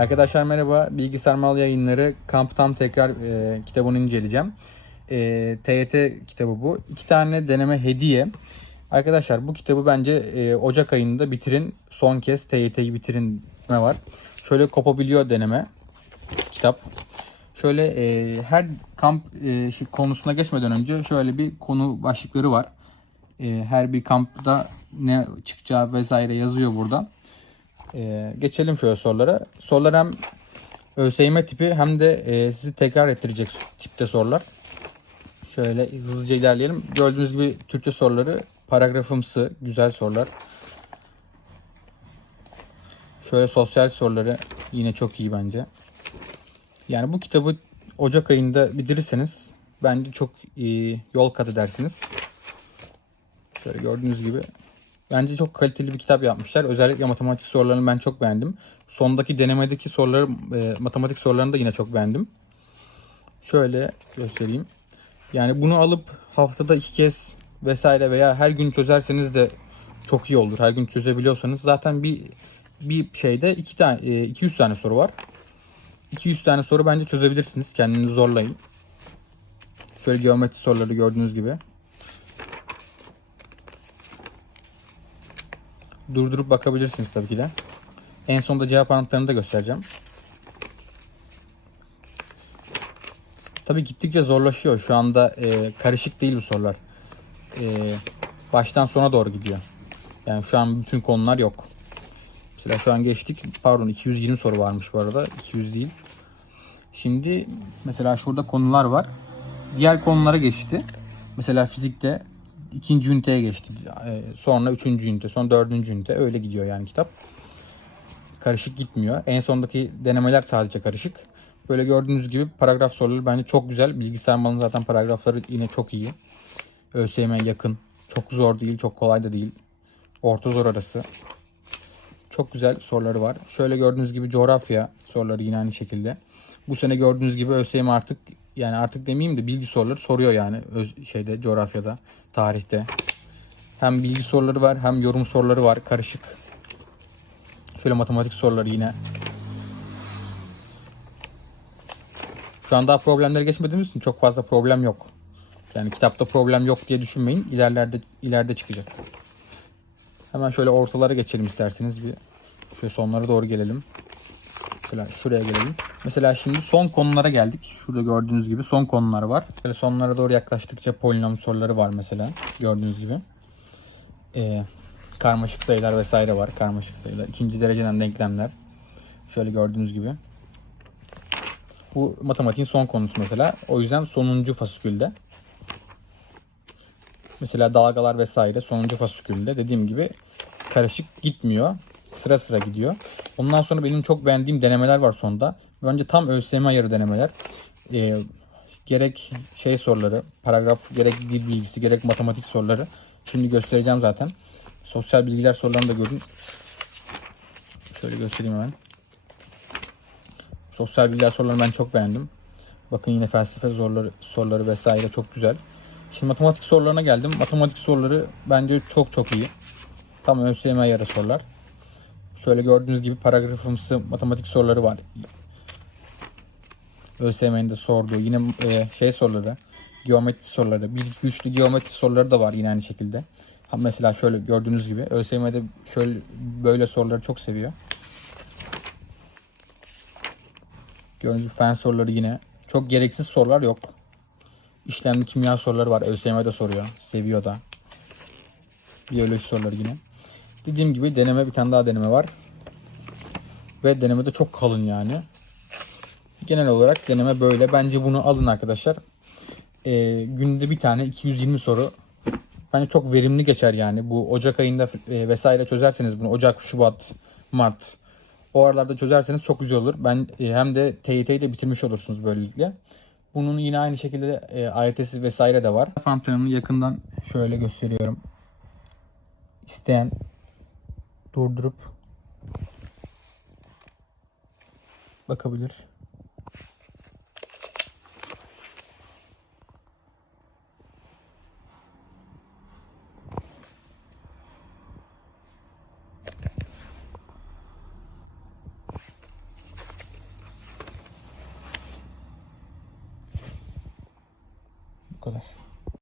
Arkadaşlar merhaba. Bilgisayar Mal Yayınları Kamp Tam Tekrar e, kitabını inceleyeceğim. E, TYT kitabı bu. İki tane deneme hediye. Arkadaşlar bu kitabı bence e, Ocak ayında bitirin. Son kez TYT'yi bitirin ne var. Şöyle kopabiliyor deneme kitap. Şöyle e, her kamp e, konusuna geçmeden önce şöyle bir konu başlıkları var. E, her bir kampta ne çıkacağı vesaire yazıyor burada. Ee, geçelim şöyle sorulara. Sorular hem ÖSYM tipi hem de e, sizi tekrar ettirecek tipte sorular. Şöyle hızlıca ilerleyelim. Gördüğünüz gibi Türkçe soruları paragrafımsı güzel sorular. Şöyle sosyal soruları yine çok iyi bence. Yani bu kitabı Ocak ayında bitirirseniz bence çok iyi yol kat edersiniz. Şöyle gördüğünüz gibi Bence çok kaliteli bir kitap yapmışlar. Özellikle matematik sorularını ben çok beğendim. Sondaki denemedeki soruları, e, matematik sorularını da yine çok beğendim. Şöyle göstereyim. Yani bunu alıp haftada iki kez vesaire veya her gün çözerseniz de çok iyi olur. Her gün çözebiliyorsanız zaten bir bir şeyde iki tane e, 200 tane soru var. 200 tane soru bence çözebilirsiniz. Kendinizi zorlayın. Şöyle geometri soruları gördüğünüz gibi. Durdurup bakabilirsiniz tabii ki de. En sonunda cevap anahtarını da göstereceğim. Tabii gittikçe zorlaşıyor. Şu anda e, karışık değil bu sorular. E, baştan sona doğru gidiyor. Yani şu an bütün konular yok. Mesela şu an geçtik. Pardon 220 soru varmış bu arada. 200 değil. Şimdi mesela şurada konular var. Diğer konulara geçti. Mesela fizikte ikinci üniteye geçti. Ee, Sonra üçüncü ünite, sonra dördüncü ünite. Öyle gidiyor yani kitap. Karışık gitmiyor. En sondaki denemeler sadece karışık. Böyle gördüğünüz gibi paragraf soruları bence çok güzel. Bilgisayar malının zaten paragrafları yine çok iyi. ÖSYM'ye yakın. Çok zor değil, çok kolay da değil. Orta zor arası. Çok güzel soruları var. Şöyle gördüğünüz gibi coğrafya soruları yine aynı şekilde. Bu sene gördüğünüz gibi ÖSYM artık yani artık demeyeyim de bilgi soruları soruyor yani öz, şeyde coğrafyada, tarihte. Hem bilgi soruları var hem yorum soruları var karışık. Şöyle matematik soruları yine. Şu an daha problemlere geçmediğimiz için çok fazla problem yok. Yani kitapta problem yok diye düşünmeyin. İlerlerde ileride çıkacak. Hemen şöyle ortalara geçelim isterseniz bir. Şöyle sonlara doğru gelelim. Mesela şuraya gelelim. Mesela şimdi son konulara geldik. Şurada gördüğünüz gibi son konular var. Böyle sonlara doğru yaklaştıkça polinom soruları var mesela. Gördüğünüz gibi. Ee, karmaşık sayılar vesaire var. Karmaşık sayılar. İkinci dereceden denklemler. Şöyle gördüğünüz gibi. Bu matematiğin son konusu mesela. O yüzden sonuncu fasikülde. Mesela dalgalar vesaire sonuncu fasikülde dediğim gibi karışık gitmiyor. Sıra sıra gidiyor. Ondan sonra benim çok beğendiğim denemeler var sonda. Bence tam ÖSYM ayarı denemeler. Ee, gerek şey soruları, paragraf, gerek dil bilgisi, gerek matematik soruları. Şimdi göstereceğim zaten. Sosyal bilgiler sorularını da görün. Şöyle göstereyim hemen. Sosyal bilgiler sorularını ben çok beğendim. Bakın yine felsefe soruları, soruları vesaire çok güzel. Şimdi matematik sorularına geldim. Matematik soruları bence çok çok iyi. Tam ÖSYM ayarı sorular. Şöyle gördüğünüz gibi paragrafımsı matematik soruları var. ÖSYM'nin de sorduğu yine e, şey soruları, geometri soruları, 1 2 3'lü geometri soruları da var yine aynı şekilde. Ha, mesela şöyle gördüğünüz gibi ÖSYM'de şöyle böyle soruları çok seviyor. Gördüğünüz gibi fen soruları yine. Çok gereksiz sorular yok. İşlemli kimya soruları var. ÖSYM'de soruyor. Seviyor da. Biyoloji soruları yine. Dediğim gibi deneme bir tane daha deneme var. Ve deneme de çok kalın yani. Genel olarak deneme böyle. Bence bunu alın arkadaşlar. Ee, günde bir tane 220 soru. Bence çok verimli geçer yani. Bu Ocak ayında e, vesaire çözerseniz bunu Ocak, Şubat, Mart o aralarda çözerseniz çok güzel olur. Ben e, hem de TYT'yi de bitirmiş olursunuz böylelikle. Bunun yine aynı şekilde e, AYT'siz vesaire de var. Fantanını yakından şöyle gösteriyorum. İsteyen durdurup bakabilir.